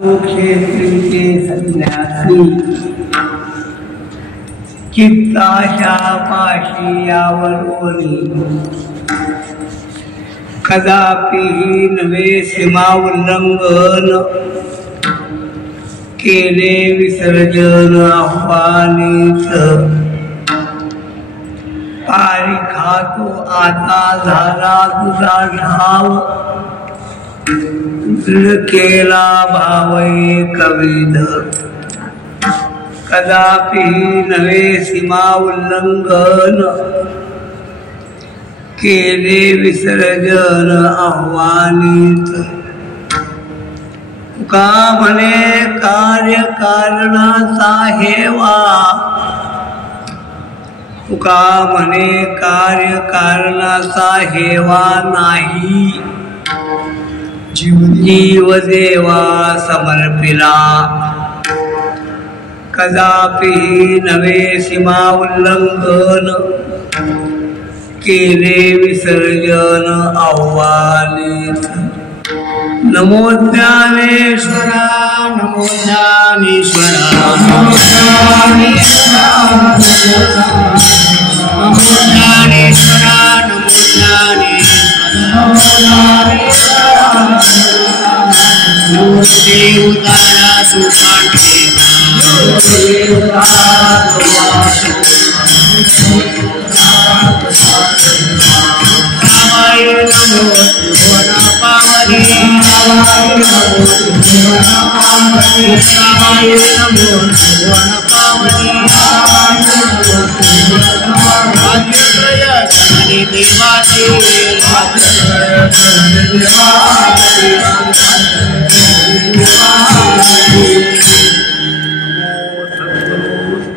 क्षेत्रीचे संन्यासी चित्ताशा पाशी यावरोनी कदापिही नवे सीमा उल्लंघन केले विसर्जन आह्वानित पारिखा तो आता झाला तुझा ठाव केला भावये कविद कदापि नवे सीमा उल्लंघन केले विसर्जन आह्वानित का म्हणे कार्य कारणाचा हेवा तुका म्हणे कार्य कारणाचा हेवा नाही जीव देवा समर्पिला कदापि नवे सीमा उल्लंघन केले विसर्जन आह्वानित नमो ज्ञानेश्वरा नमो ज्ञानेश्वरा नमो ज्ञानेश्वरा नमो ज्ञानेश्वरा उतारा सुखांते रामाय नमो त्रिभुवन पावने रामाय नमो त्रिभुवन पावने वाद्यत्रय देवाचे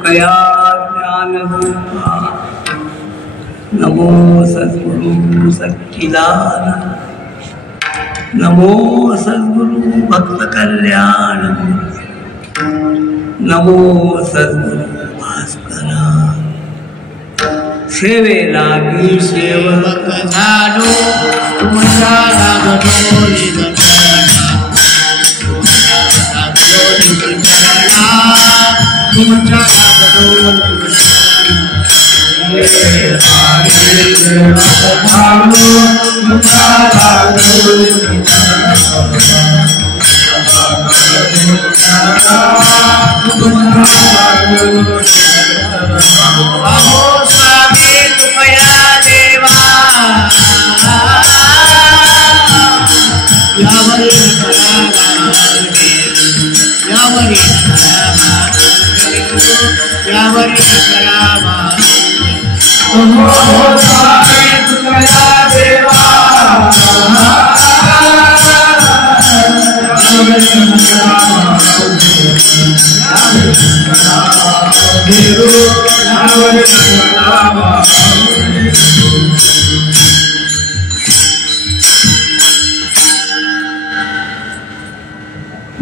कया ज्ञान रूपा नमो सद्गुरु सच्चिदानंद नमो सद्गुरु भक्त कल्याण नमो सद्गुरु भास्करा सेवे लागी सेवक झालो तुमचा लागतो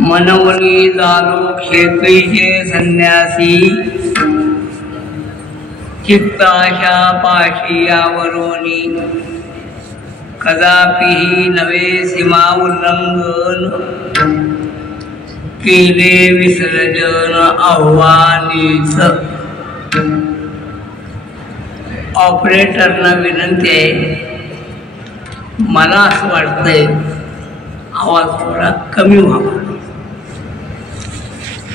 मनवनी दारू क्षेत्रीचे संन्यासी चित्ताशा पाशी यावरोनी कदापिही नवे सीमा उल्लंघन केले विसर्जन आह्वानित ऑपरेटरना विनंती आहे मला असं वाटतंय आवाज थोडा कमी व्हावा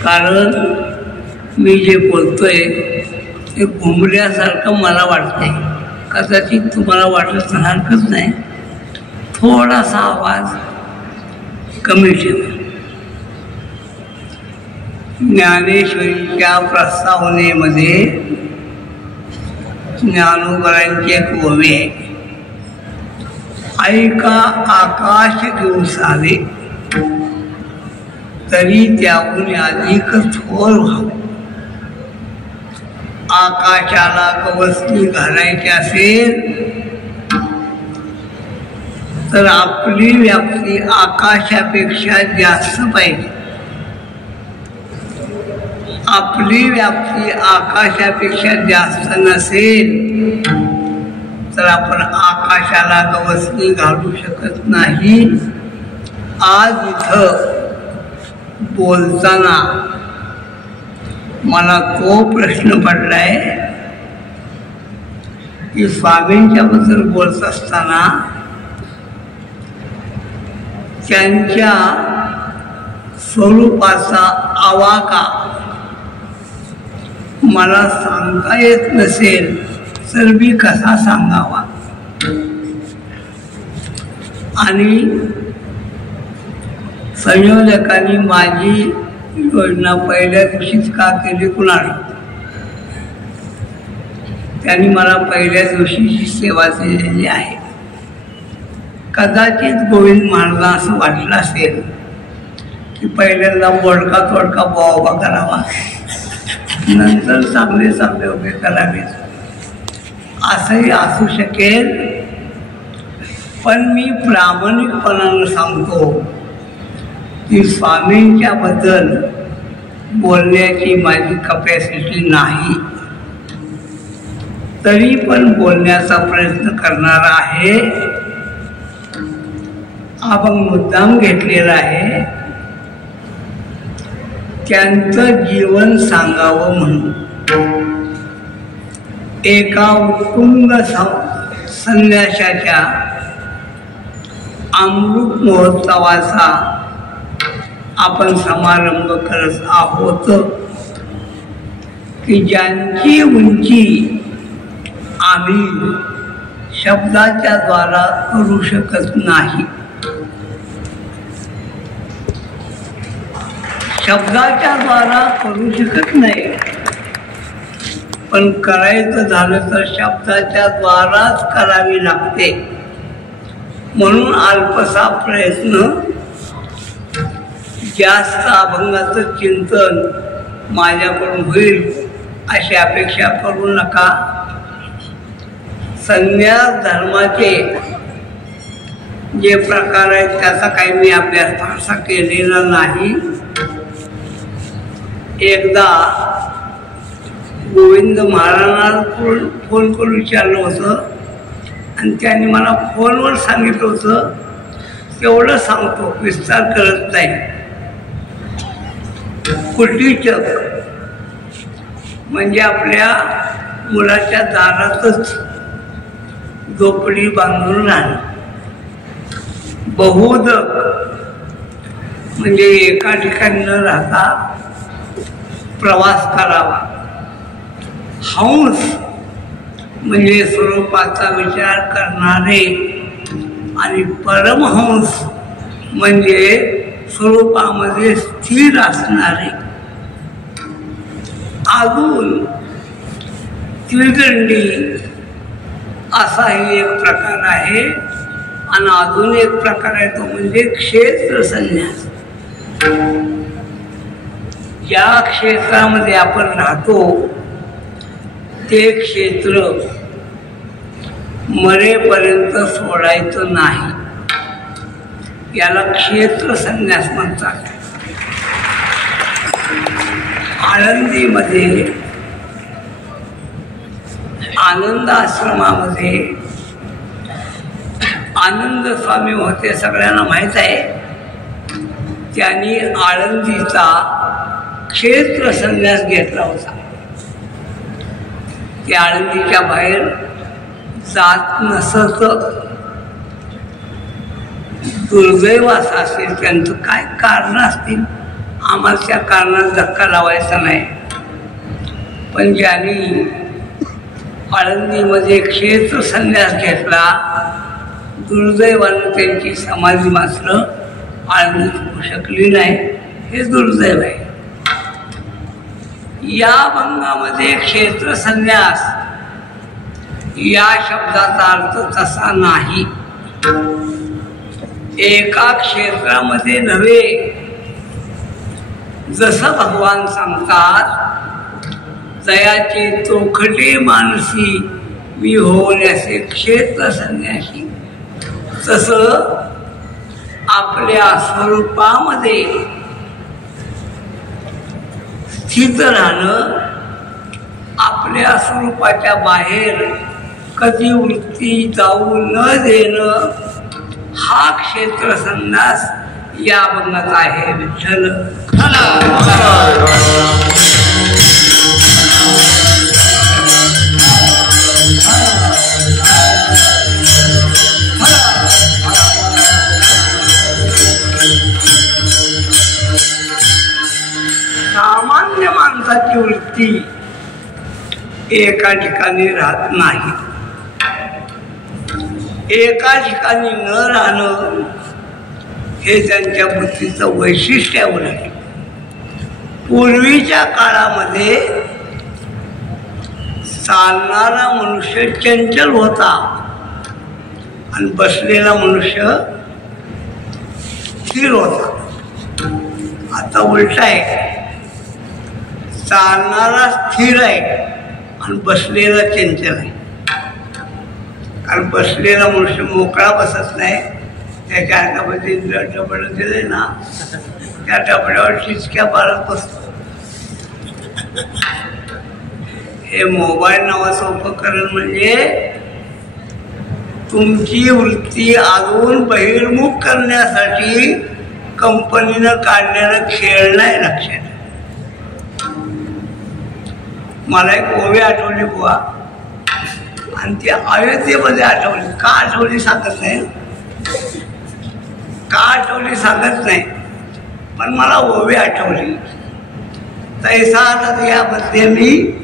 कारण मी जे बोलतोय ते घुमल्यासारखं मला वाटतंय कदाचित तुम्हाला वाटत हरकत नाही थोडासा आवाज कमी ठेवा ज्ञानेश्वरीच्या प्रस्तावनेमध्ये ज्ञानोबरांचे एक ओवी आहे ऐका आकाश दिवसावे तरी त्याहून अधिक थोर व्हावं आकाशाला गवसणी घालायची असेल तर आपली व्याप्ती आकाशापेक्षा जास्त पाहिजे आपली व्याप्ती आकाशापेक्षा जास्त नसेल तर आपण आकाशाला गवसणी घालू शकत नाही। आज इथं बोलताना मला तो प्रश्न पडलाय की स्वामींच्याबद्दल बोलत असताना त्यांच्या स्वरूपाचा आवाका मला सांगता येत नसेल तर मी कसा सांगावा. आणि संयोजकांनी माझी योजना पहिल्या दिवशीच का केली कुणाला, त्यांनी मला पहिल्या दिवशीची सेवा दिलेली आहे. कदाचित गोविंद महाराजांना असं वाटलं असेल की पहिल्यांदा मोडका तोडका बोवा करावा, नंतर चांगले चांगले उभे करावेत, असंही असू शकेल. पण मी प्रामाणिकपणानं सांगतो की स्वामींच्या बद्दल बोलण्याची माझी कपॅसिटी नाही, तरी पण बोलण्याचा प्रयत्न करणार आहे. आपण मुद्दाम घेतलेला आहे त्यांचं जीवन सांगावं म्हणून. एका उत्तुंग संन्याशाच्या अमृत महोत्सवाचा आपण समारंभ करत आहोत की ज्यांची उंची आम्ही शब्दाच्या द्वारा करू शकत नाही. शब्दाच्या द्वारा करू शकत नाही, पण करायचं झालं तर शब्दाच्या द्वाराच करावी लागते. म्हणून अल्पसा प्रयत्न, जास्त अभंगाचं चिंतन माझ्याकडून होईल अशी अपेक्षा करू नका. संन्यास धर्माचे जे प्रकार आहेत त्याचा काही मी अभ्यास फारसा केलेला नाही. एकदा गोविंद महाराजांना फोन करून विचारलं होतं आणि त्यांनी मला फोनवर सांगितलं होतं, तेवढं सांगतो, विस्तार करत नाही. कुटीचक म्हणजे आपल्या मुलाच्या दारातच झोपडी बांधून राहणं. बहुदक म्हणजे एका ठिकाणी न राहता प्रवास करावा. हंस म्हणजे स्वरूपाचा विचार करणारे आणि परमहंस म्हणजे स्वरूपामध्ये स्थिर असणारे. अजून त्रिदंडी असाही एक प्रकार आहे आणि अजून एक प्रकार आहे तो म्हणजे क्षेत्र संन्यास. ज्या क्षेत्रामध्ये आपण राहतो ते क्षेत्र मरेपर्यंत सोडायचं नाही, याला क्षेत्र संन्यास म्हणतात. आळंदीमध्ये आनंद आश्रमामध्ये आनंद स्वामी होते, सगळ्यांना माहीत आहे. त्यांनी आळंदीचा क्षेत्र संन्यास घेतला होता. ते आळंदीच्या बाहेर जात नसत. दुर्दैवास असेल, त्यांचं काय कारण असतील, आम्हाला त्या कारणात धक्का लावायचा नाही. पण ज्यांनी आळंदीमध्ये क्षेत्र संन्यास घेतला, दुर्दैवानं त्यांची समाधी मात्र आळंदीत होऊ शकली नाही, हे दुर्दैव आहे. या अभंगामध्ये क्षेत्र संन्यास या शब्दाचा अर्थ तसा नाही. एका क्षेत्रामध्ये नव्हे, जसं भगवान सांगतात, जयाचे चोखटे मानसी मी होण्याचे क्षेत्र संन्यासी, तसं आपल्या स्वरूपामध्ये स्थित राहणं, आपल्या स्वरूपाच्या बाहेर कधी वृत्ती जाऊ न देणं, हा क्षेत्र संन्यास या अभंगात आहे. विठ्ठल सामान्य माणसाची वृत्ती एका ठिकाणी राहत नाही. एका ठिकाणी न राहणं हे त्यांच्या बुद्धीचं वैशिष्ट्यावर आहे. पूर्वीच्या काळामध्ये चालणारा मनुष्य चंचल होता आणि बसलेला मनुष्य स्थिर होता. आता उलट आहे, चालणारा स्थिर आहे आणि बसलेला चंचल आहे. कारण बसलेला मनुष्य मोकळा बसत नाही, त्याच्या हातामध्ये डबड दिले ना, त्या डबड्यावर टिचक्या मारत बसतो. हे मोबाईल नावाचं उपकरण म्हणजे तुमची वृत्ती अजून बहिर्मुख करण्यासाठी कंपनीनं काढलेला खेळ नाही. लक्षात, मला एक ओवी आठवली बुवा, आणि ती अयोध्येमध्ये आठवली. का आठवली सांगत नाही, का आठवली सांगत नाही, पण मला ओवी आठवली. तैसा आता यामध्ये मी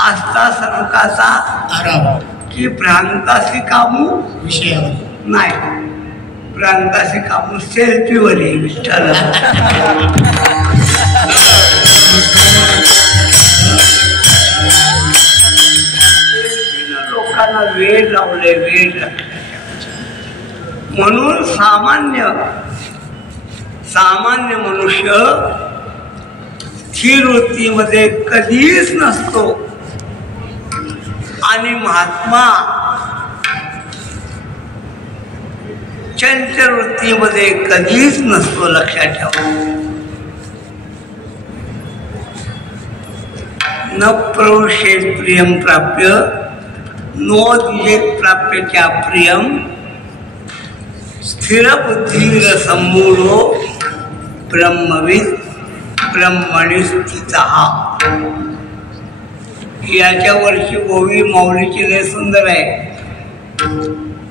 आस्था सनकाचा की भ्रांतासी कामू विषयावर नाही, भ्रांतासी कामू सेल्फीवर विठ्ठल. लोकांना वेळ लावले, वेळ म्हणून सामान्य मनुष्य स्थिर वृत्तीमध्ये कधीच नसतो आणि महात्मा चंचल वृत्तीमध्ये कधीच नसतो. लक्षात ठेवा. न प्रवेशेत प्रियम प्राप्य नोदिजेत प्राप्यच्या प्रियम स्थिर बुद्धीर सम्मूढो ब्रह्मविद ब्रह्मणी स्थितः. याच्या वर्षी ओवी माऊलीची लय सुंदर आहे.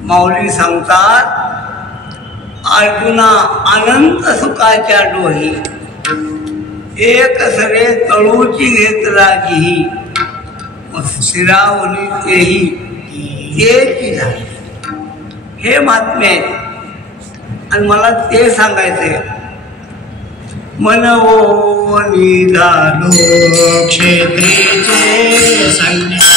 माऊली सांगतात, अर्जुना अनंत सुखाच्या डोही एक सरे तळूची घेत राजी स्थिरावली तेही तेची झाली. हे महात्मे आहेत आणि मला ते सांगायचंय. मनवो निधानो क्षेत्रीचे संन्यास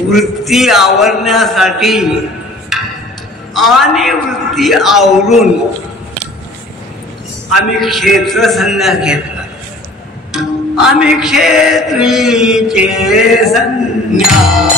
वृत्ती आवरण्यासाठी आणि वृत्ती आवरून आम्ही क्षेत्र संन्यास घेतला. आम्ही क्षेत्रीचे संन्यास,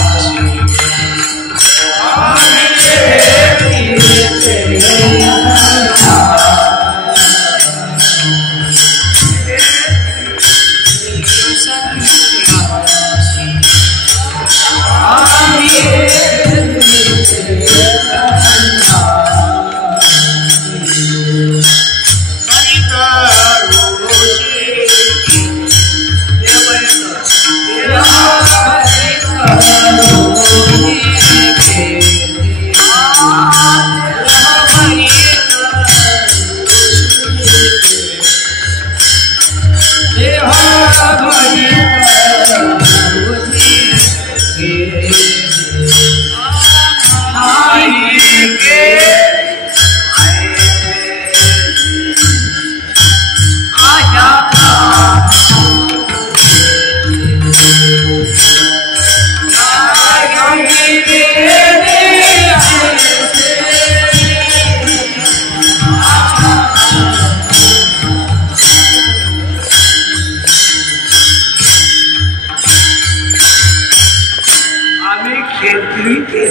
आम्ही क्षेत्रीचे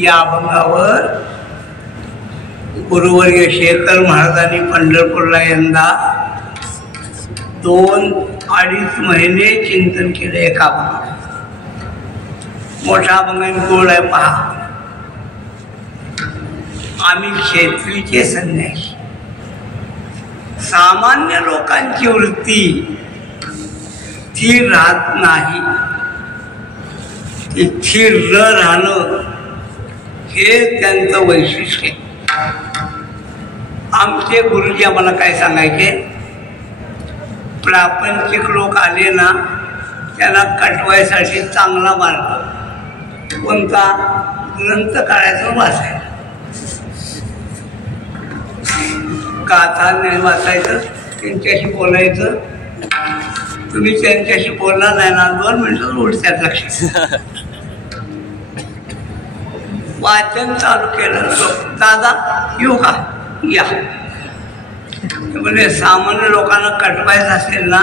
या अभंगावर गुरुवर्य शेखर महाराजांनी पंढरपूरला यंदा 2-2.5 महिने चिंतन केले. एका अभंगावर मोठा अभंग गोड आहे पहा. आम्ही क्षेत्रीचे संन्यासी. सामान्य लोकांची वृत्ती स्थिर राहत नाही. स्थिर न राहणं हे त्यांचं वैशिष्ट्य. आमचे गुरुजी आम्हाला काय सांगायचे, प्रापंचिक लोक आले ना त्यांना कटवायसाठी चांगला मार्ग कोणता, ग्रंथ काढायचा, वाचायचा. गाथा नाही वाचायचं, त्यांच्याशी बोलायचं. तुम्ही त्यांच्याशी बोलणार नाही ना 2 मिनिटात उठत्यात लक्षात. वाचन चालू केलं, दादा येऊ का, या. म्हणजे सामान्य लोकांना कटवायचं असेल ना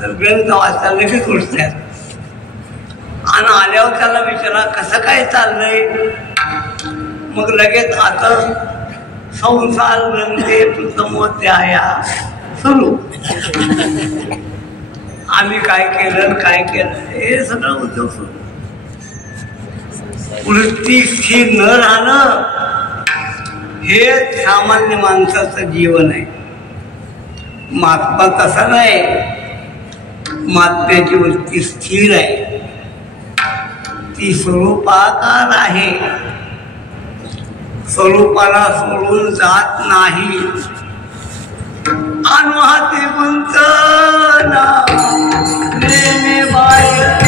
तर ग्रंथ वाचता लगेच उठतात. आणि आल्यावर त्याला विचारा कसं काय चाललंय, मग लगेच आता संसार ग्रंथे प्रथमोध्याया सुरू. आम्ही काय केलं काय केलं हे सगळं उद्योग सुरू. वृत्ती स्थिर न राहणं हे सामान्य माणसाचं जीवन आहे. महात्मा तसा नाही. महात्म्याची वृत्ती स्थिर आहे, ती स्वरूपाकार आहे, स्वरूपाला सोडून जात नाही. अनवाते गुंतना नेने बाहेर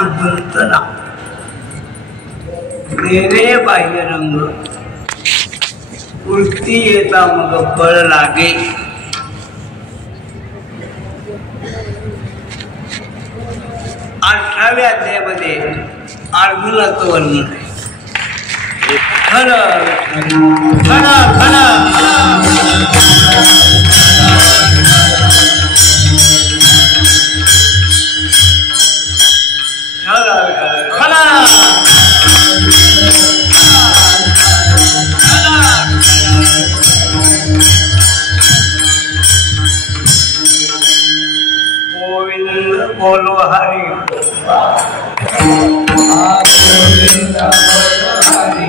माझी गुंतना नेरे बाह्य रंग वृत्ती येता मग फळ लागे. 18व्या अध्यायामध्ये अर्जुनाचं वर्णन आहे. खरं खरं खरं गोविंद बोलो हरि गोविंद बोलो हरि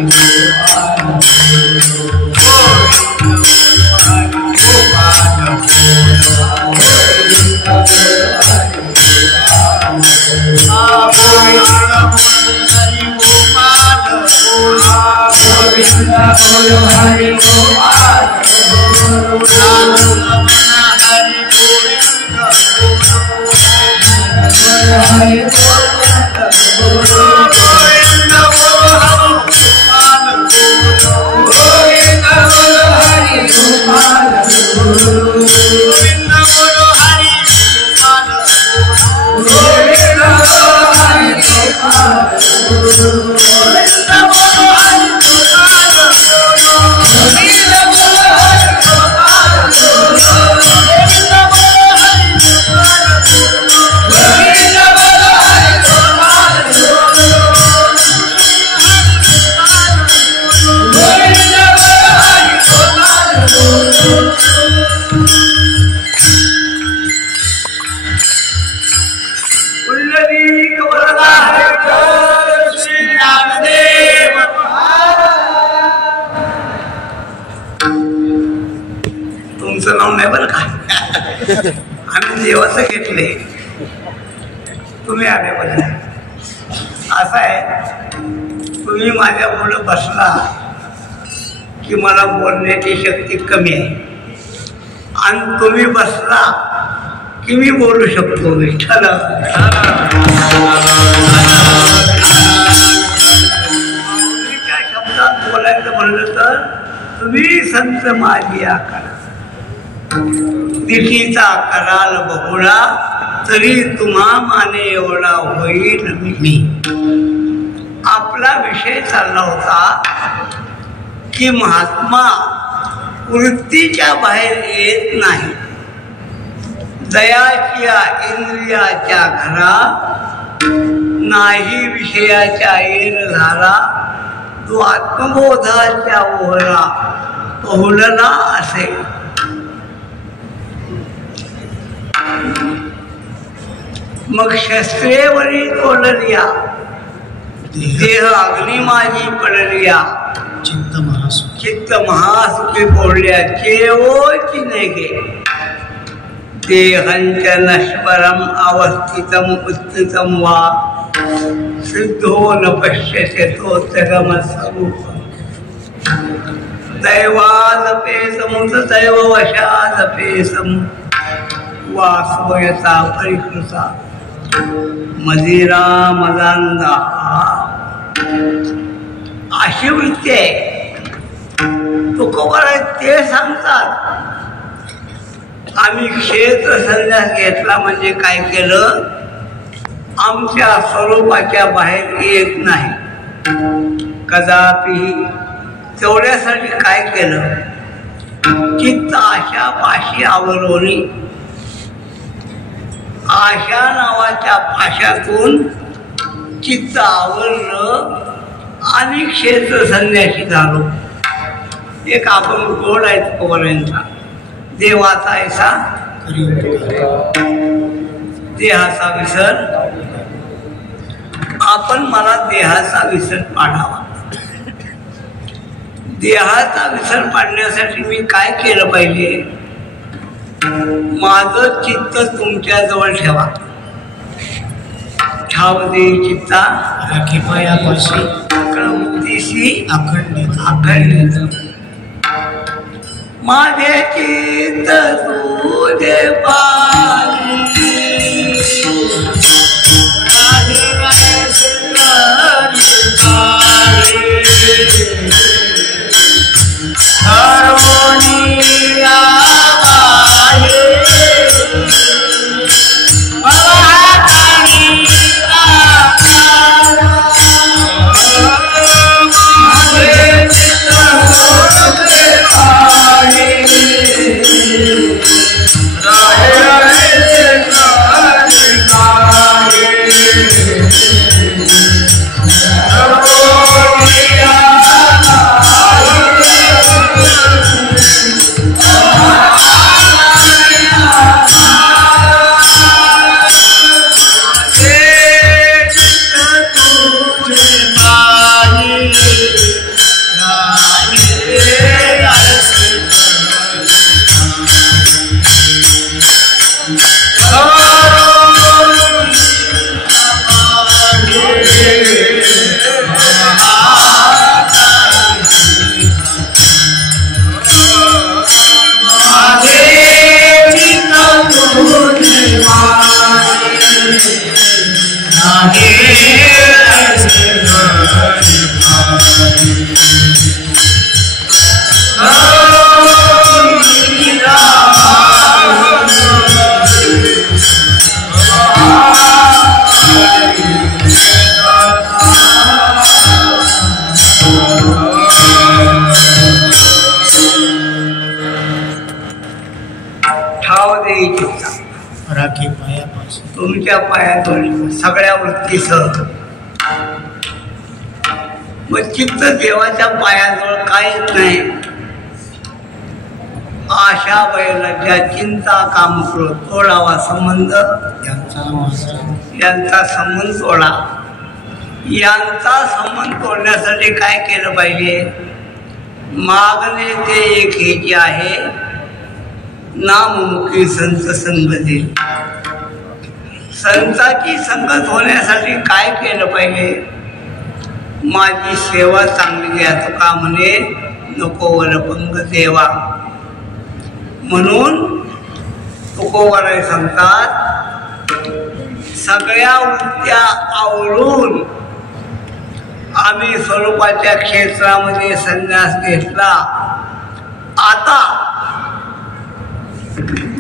तुमचं नाव नाही बरं का, आम्ही देवाचं घेतले, तुम्ही आल्याबद्दल. असं आहे, तुम्ही माझ्या पुढं बसला की मला बोलण्याची शक्ती कमी आहे, आणि तुम्ही बसला की मी बोलू शकतो. विठ्ठल शब्दात बोलायचं म्हणलं तर तुम्ही संत माझी आकार दिठीचा कराल बहुळा तरी तुम्हा माने एवढा होईल मी. आपला विषय चालला होता की महात्मा वृत्तीच्या बाहेर येत नाही. दयाच्या इंद्रियाच्या घरा नाही विषयाच्या येर झाला. तो आत्मबोधाच्या ओहरा पहुलना असे. मग शस्त्रेवरी तोडलिया देह अग्नी माझी पडलिया. चित्त महासुखी बोलल्या केवोची नेगे. देहंच नश्वरम अवस्थितम उत्थितम वा सिद्धो न पश्यते तोत्तगम स्वरूप. दैवादपेसमुत दैववशादपेसम वासवयता परिकृता मदिरा मदांदा. अशी वृत्ती आहे. तुकोबारा ते सांगतात आम्ही क्षेत्र संन्यास घेतला म्हणजे काय केलं, आमच्या स्वरूपाच्या बाहेर येत नाही कदापि. तेवढ्यासाठी काय केलं, चित्त आशा पाशी आवरवली. आशा नावाच्या पाशातून चित्त आवरलं आणि क्षेत्र संन्यासी झालो. एक आपण गोड आहे तुकोबारांचा, देवाचा ऐसा देहाचा विसर. आपण मला देहाचा विसर पाडावा. देहाचा विसर पाडण्यासाठी मी काय केलं पाहिजे, माझं चित्त तुमच्या जवळ ठेवा. ठावदे चित्ता राखीपायापाशी मुक्तीशी अखंडित. माझे चित्त तुझे पाणी तुमच्या पायाजवळ सगळ्या वृत्तीसह मग चित्त देवाच्या पायाजवळ काहीच नाही. आशा वैलज्या चिंता काम तोडावा संबंध यांचा संबंध तोडा. यांचा संबंध तोडण्यासाठी काय केलं पाहिजे? मागणे ते एक हे जे आहे नाममुखी संत संगती. संतांची संगत होण्यासाठी काय केलं पाहिजे? माझी सेवा चांगली द्या. तुका म्हणे नको वरपंग देवा. म्हणून तुकोबराय सांगतात सगळ्या वृत्त्या आवळून आम्ही स्वरूपाच्या क्षेत्रामध्ये संन्यास घेतला. आता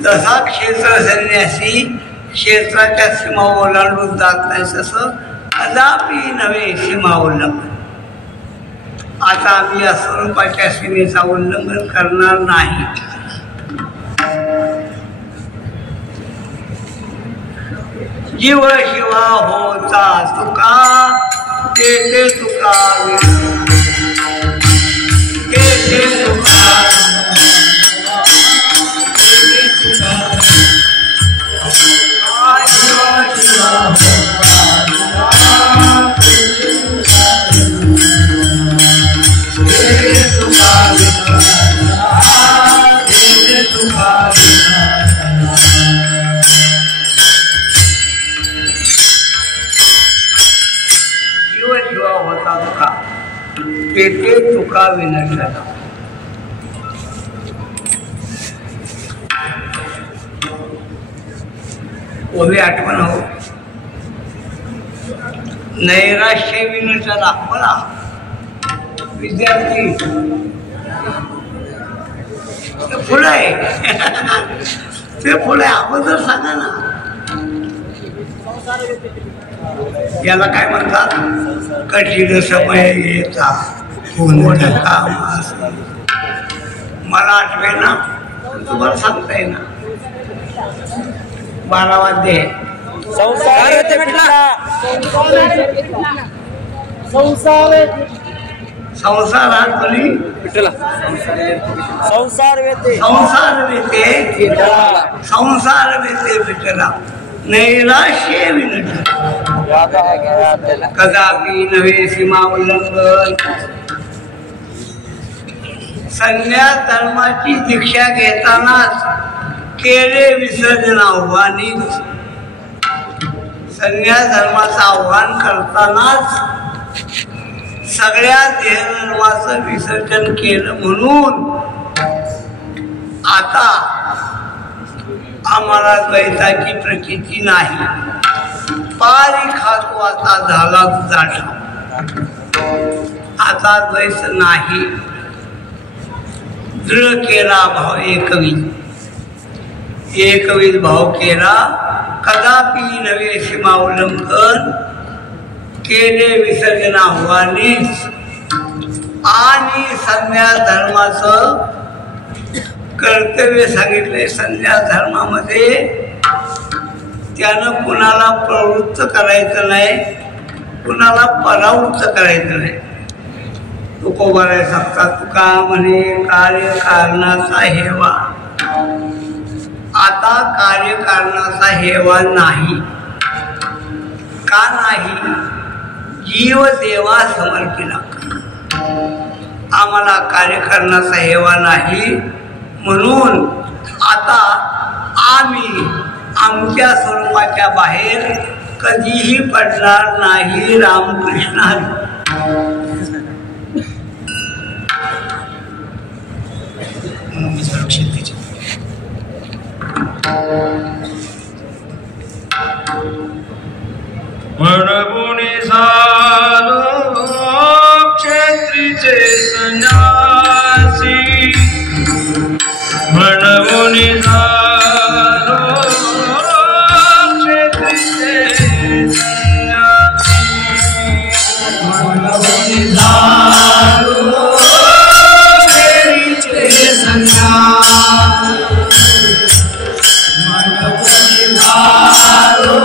जसा क्षेत्र संन्यासी क्षेत्राच्या सीमा ओलांडून जात नाही तसं कदापि नव्हे सीमा उल्लंघन. आता आम्ही या स्वरूपाच्या सीमेचा उल्लंघन करणार नाही. जीव शिवा होता तुका तेथे तुका तेथे तुका तेथे तुका विनशला. ओवी आठवण हो. नैराश्य विनशला. बोला विद्यार्थी पुढे आहे ते पुढे अगोदर सांगा ना. याला काय म्हणतात? कठीण समय येता काम. मला आठवे ना तुम्हाला सांगता येईल ना. 12 वाद्य संसारात बरी संसार वेते विठला. नैराश्य विनशला. कदापि नव्हे सीमा उल्लंघन. संन्यास धर्माची दीक्षा घेतानाच केले विसर्जन आव्हानीच. संन्यास धर्माचं आव्हान करतानाच सगळ्या देहधर्माचं विसर्जन केलं. म्हणून आता आम्हाला द्वैताची प्रचिती नाही. पारी खातो आता झाला तुझा ठाव. आता द्वैत नाही, दृढ केला भाव एकवीज, एकवीज भाव केला कदापि नवे सीमा उल्लंघन, केले विसर्जनाह्वानीस आणि संन्यास धर्माचं कर्तव्य सांगितले. संन्यास धर्मामध्ये त्यानं कुणाला प्रवृत्त करायचं नाही, कुणाला परावृत्त करायचं नाही. तुकोबाराय सांगतात, तुका म्हणे कार्य कारणाचा हेवा. आता कार्यकारणाचा हेवा नाही. का नाही? जीव देवा समर्पिला. आम्हाला कार्यकारणाचा हेवा नाही, म्हणून आता आम्ही आमच्या स्वरूपाच्या बाहेर कधीही पडणार नाही. रामकृष्ण हरी. म्हणूनी झालो क्षेत्रीचे संन्यासी, म्हणूनी झालो क्षेत्रीचे संन्यासी, म्हणूनी झालो क्षेत्रीचे संन्यासी, म्हणूनी झालो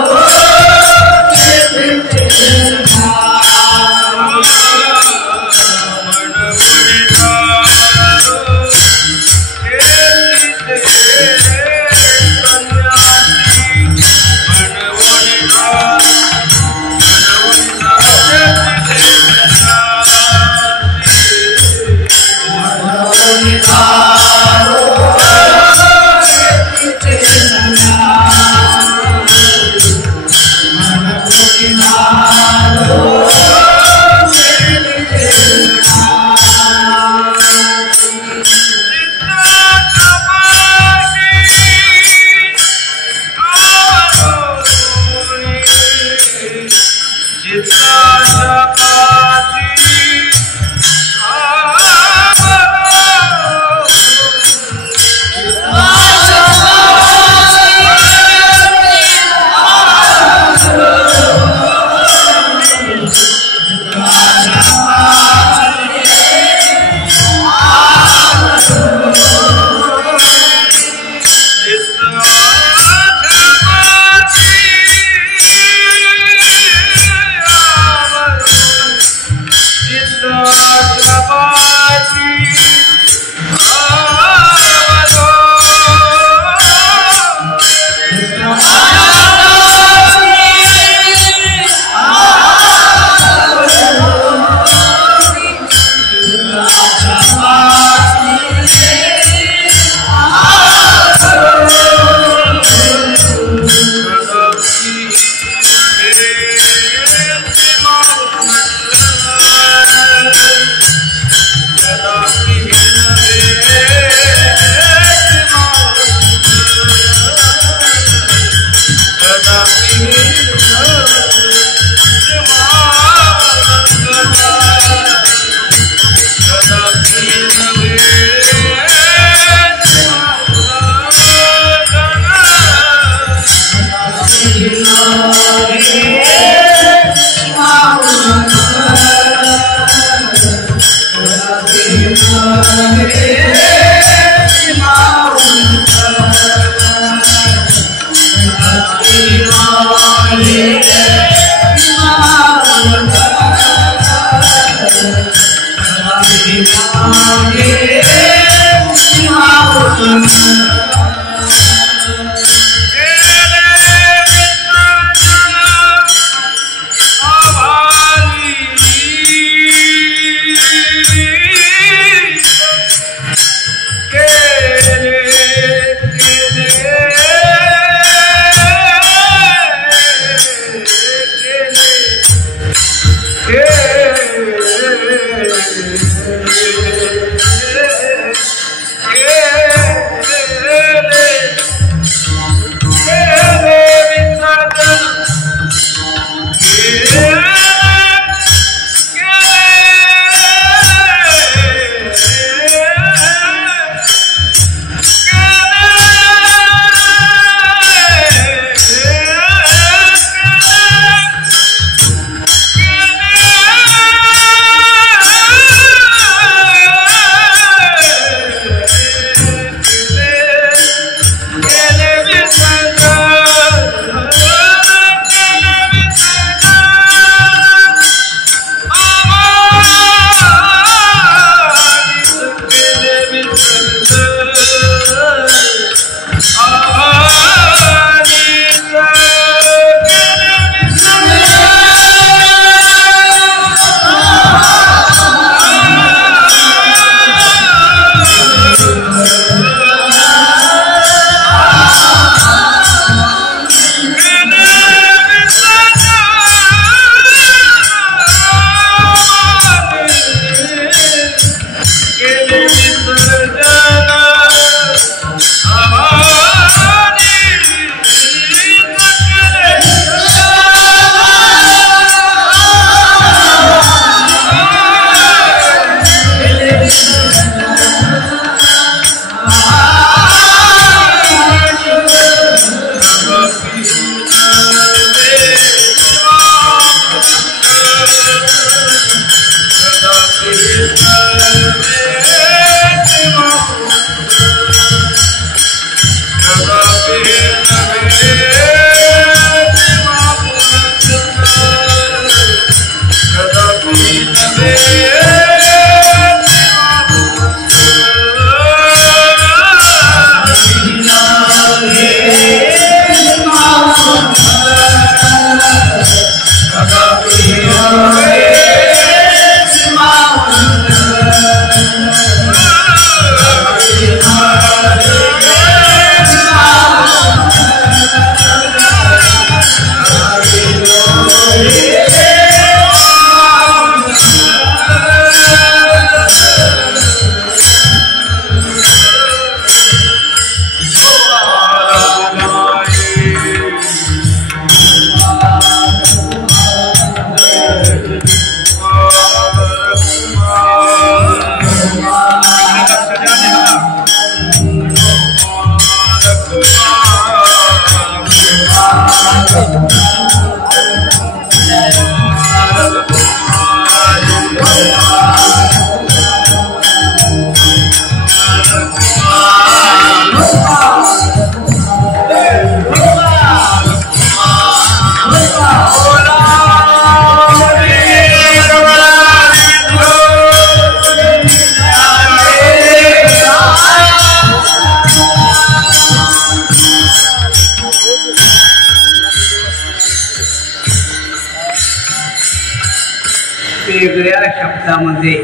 संदेशामध्ये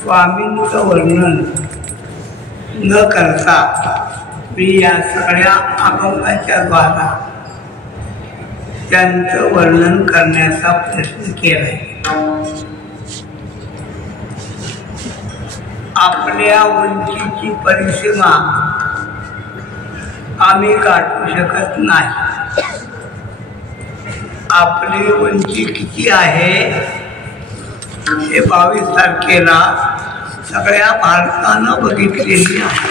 स्वामींचं वर्णन न करता मी या सगळ्या अभंगाच्या द्वारा त्यांचं वर्णन करण्याचा प्रयत्न केलाय. आपल्या उंचीची परिसीमा आम्ही गाठू शकत नाही. आपली उंची किती आहे हे 22 तारखेला सगळ्या भारतानं बघितलेली आहे.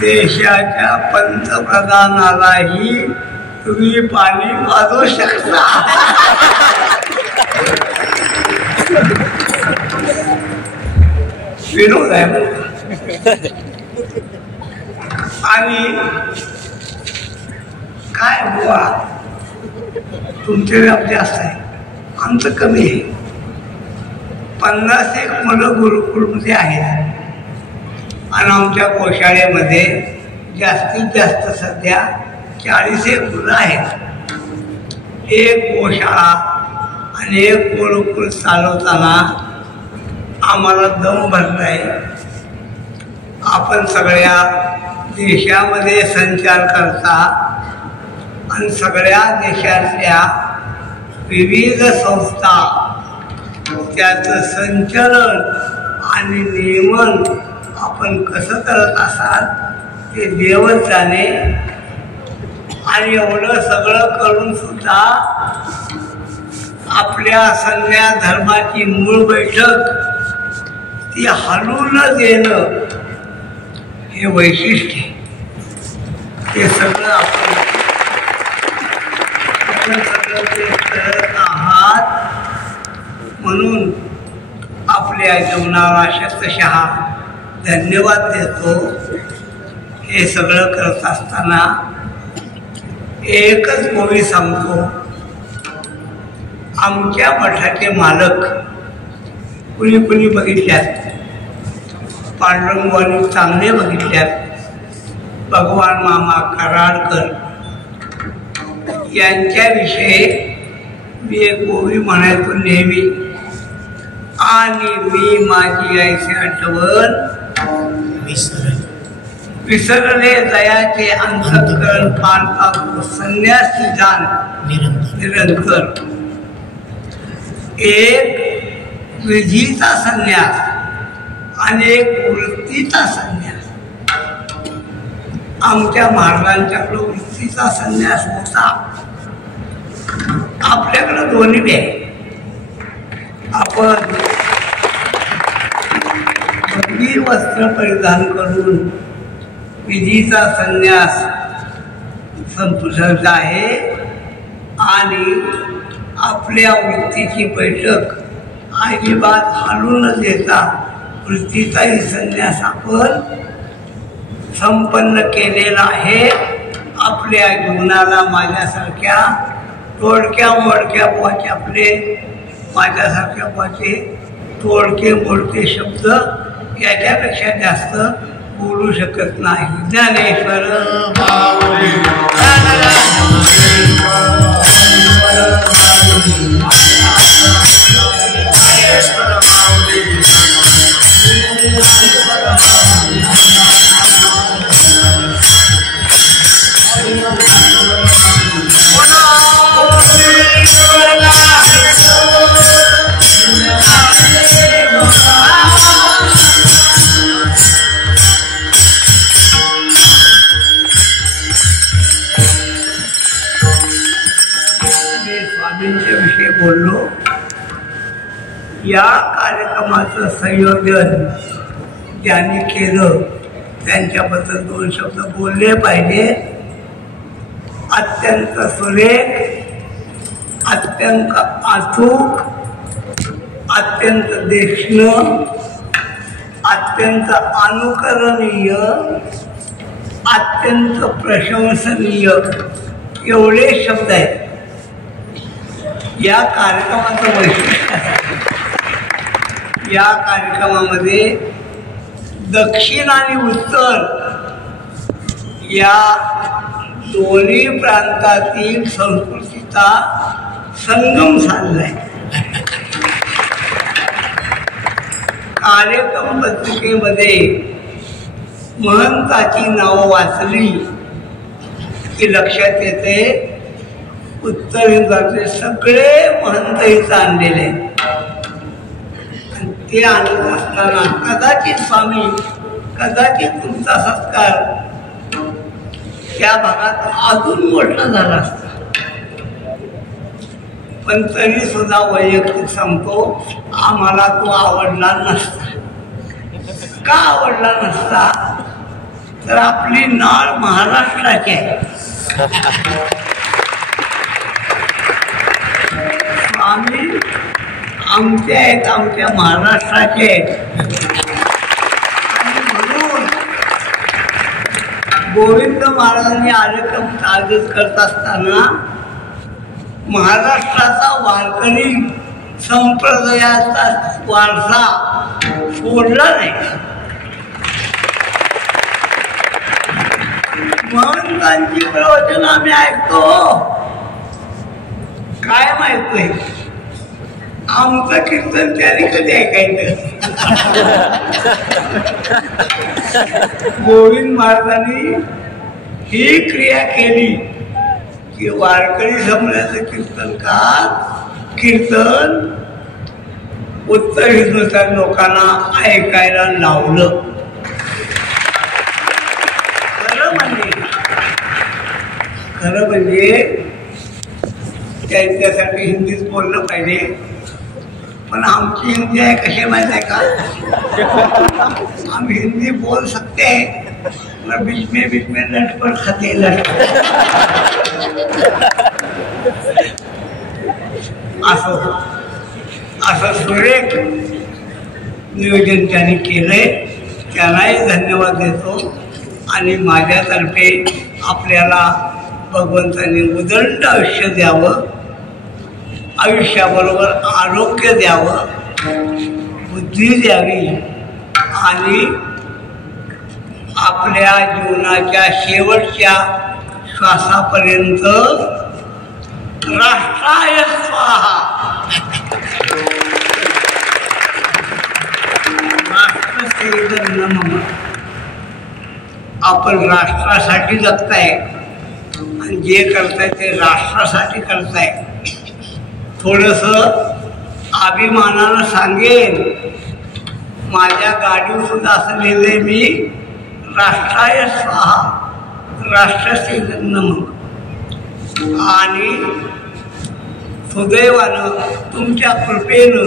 देशाच्या पंतप्रधानालाही तुम्ही पाणी पाजू शकता. विनोद आहे. आणि काय बुवा तुमचे व्याप जास्त आहे, आमचं कमी आहे. 51 मुलं गुरुकुलमध्ये आहेत आणि आमच्या गोशाळेमध्ये जास्तीत जास्त सध्या 40 मुलं आहेत. एक गोशाळा आणि एक गुरुकुल चालवताना आम्हाला दम भरलाय. आपण सगळ्या देशामध्ये संचार करता आणि सगळ्या देशातल्या विविध संस्था त्याचं संचलन आणि नियमन आपण कसं करत असाल ते देवच जाणे. आणि एवढं सगळं करून सुद्धा आपल्या सगळ्या धर्माची मूळ बैठक ती हलू न देणं हे वैशिष्ट्य. ते सगळं आपण सगळं ते करत आहात म्हणून आपल्या जीवनाला शतशः धन्यवाद देतो. हे सगळं करत असताना एकच गोष्ट सांगतो. आमच्या मठाचे मालक कुणी कुणी बघितल्यात, पांडुरंगवाणी चांगले बघितल्यात. भगवान मामा कराडकर यांच्याविषयी मी एक गोवी म्हणायचो नेहमी. आणि मी माझी आईचे आठवण विसरले दयाचे अंतःकरण पाळता संन्यासी जाण निरंतर. एक विधीचा संन्यास आणि एक वृत्तीचा संन्यास. आमच्या महाराजांच्याकडे वृत्तीचा संन्यास होता. आपल्याकडे दोन्ही बी आहे. आपण बंदी वस्त्र परिधान करून विधीचा संन्यास संपुष्टात आहे आणि आपल्या वृत्तीची बैठक अजिबात हालू न देता वृत्तीचाही संन्यास आपण संपन्न केलेला आहे. आपल्या जीवनाला माझ्यासारख्या तोडक्या मोडक्या बुवाचे आपले माझ्यासारख्या बुवाचे तोडके मोडके शब्द याच्यापेक्षा जास्त बोलू शकत नाही. ज्ञानेश्वर विषयी बोललो. या कार्यक्रमाचं संयोजन ज्यांनी केलं त्यांच्याबद्दल 2 शब्द बोलले पाहिजे. अत्यंत सुरेख, अत्यंत अचूक, अत्यंत देखणीय, अत्यंत अनुकरणीय, अत्यंत प्रशंसनीय एवढे शब्द आहेत. या कार्यक्रमाचं वैशिष्ट्य आहे. या कार्यक्रमामध्ये दक्षिण आणि उत्तर या दोन्ही प्रांतातील संस्कृतीचा संगम साधलाय. कार्यक्रम पत्रिकेमध्ये महंताची नावं वाचली की लक्षात येते उत्तर हिंदूचे सगळे महंत इथं आणलेले आणि ते आणत असताना कदाचित स्वामी कदाचित तुमचा सत्कार त्या भागात अजून मोठा झाला असता. पण तरी सुद्धा वैयक्तिक सांगतो आम्हाला तो आवडला नसता. का आवडला नसता तर आपली नाळ महाराष्ट्राची आहे. आम्ही आमचे आहेत आमच्या महाराष्ट्राचे आहेत आणि म्हणून गोविंद महाराजांनी कार्यक्रम साजरे करत असताना महाराष्ट्राचा वारकरी संप्रदायाचा वारसा सोडला नाही. महंतांची प्रवचन आम्ही ऐकतो काय माहितोय आमचं कीर्तन त्याने कधी ऐकायचं. गोविंद महाराजांनी ही क्रिया केली की वारकरी संप्रदायाचं कीर्तन उत्तर हिंदुस्थान लोकांना ऐकायला लावलं. खरं म्हणजे त्यांच्यासाठी हिंदीच बोललं पाहिजे. पण आमची हिंदी आहे कशी माहिती आहे का आम्ही हिंदी बोल सकते हैं बीच में लटपट खाते असं सुरेख नियोजन त्यांनी केलंय. त्यांनाही धन्यवाद देतो आणि माझ्यातर्फे आपल्याला भगवंतांनी उदंड आयुष्य द्यावं, आयुष्याबरोबर आरोग्य द्यावं, बुद्धी द्यावी आणि आपल्या जीवनाच्या शेवटच्या श्वासापर्यंत राष्ट्राय स्वाहा राष्ट्रसेवेचं नमः. आपण राष्ट्रासाठी जगताय आणि जे करताय ते राष्ट्रासाठी करताय. थोडंसं अभिमानानं सांगेन माझ्या गाडीवर सुद्धा असं लिहिलंय मी राष्ट्राय स्वाहा राष्ट्रसेवेचं नमः. आणि सुदैवानं तुमच्या कृपेनं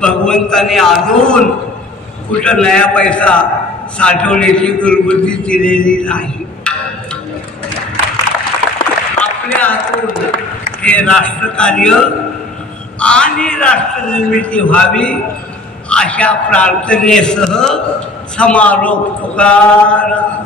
भगवंताने अजून कुठं नया पैसा साठवण्याची दुर्बुद्धी दिलेली नाही. आपल्या हातून हे राष्ट्रकार्य आणि राष्ट्रनिर्मिती व्हावी अशा प्रार्थनेसह समारोप. तुकाराम.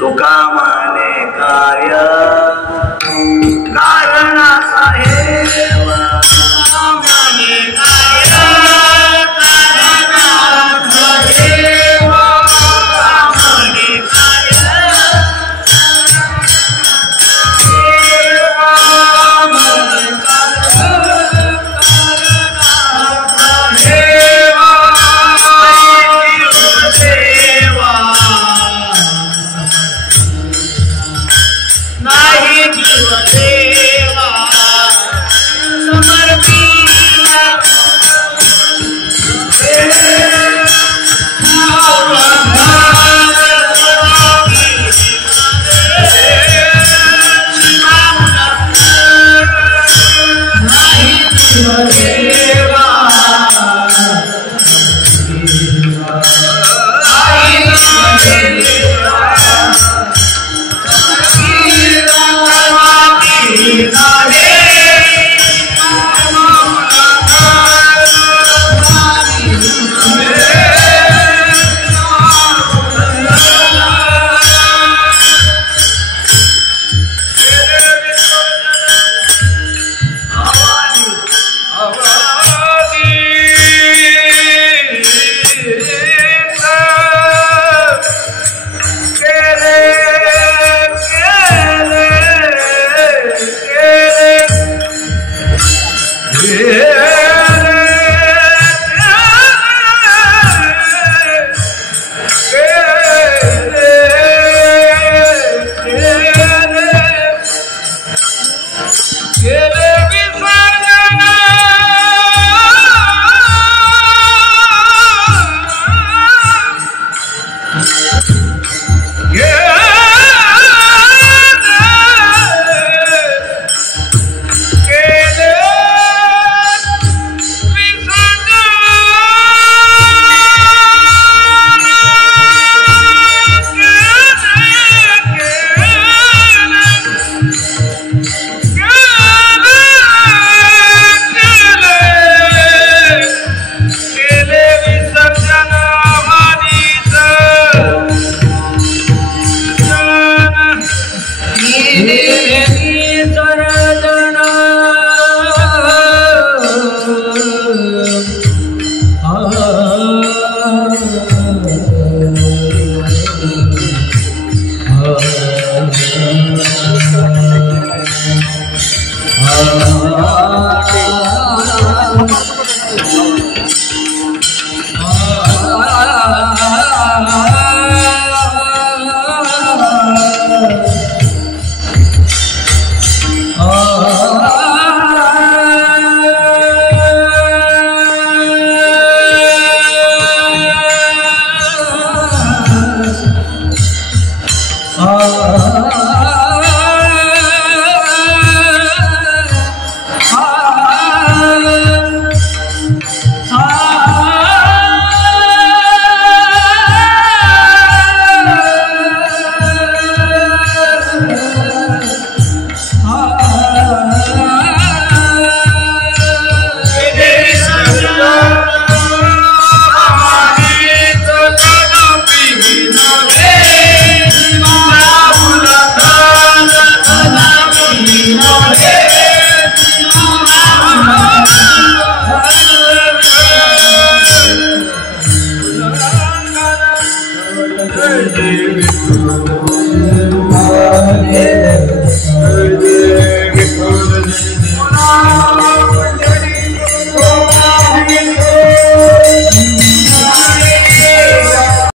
तुका माने कार्य कारणाचा हेव माने कार्य कारणाचा हेव माने कार्य नाही जीव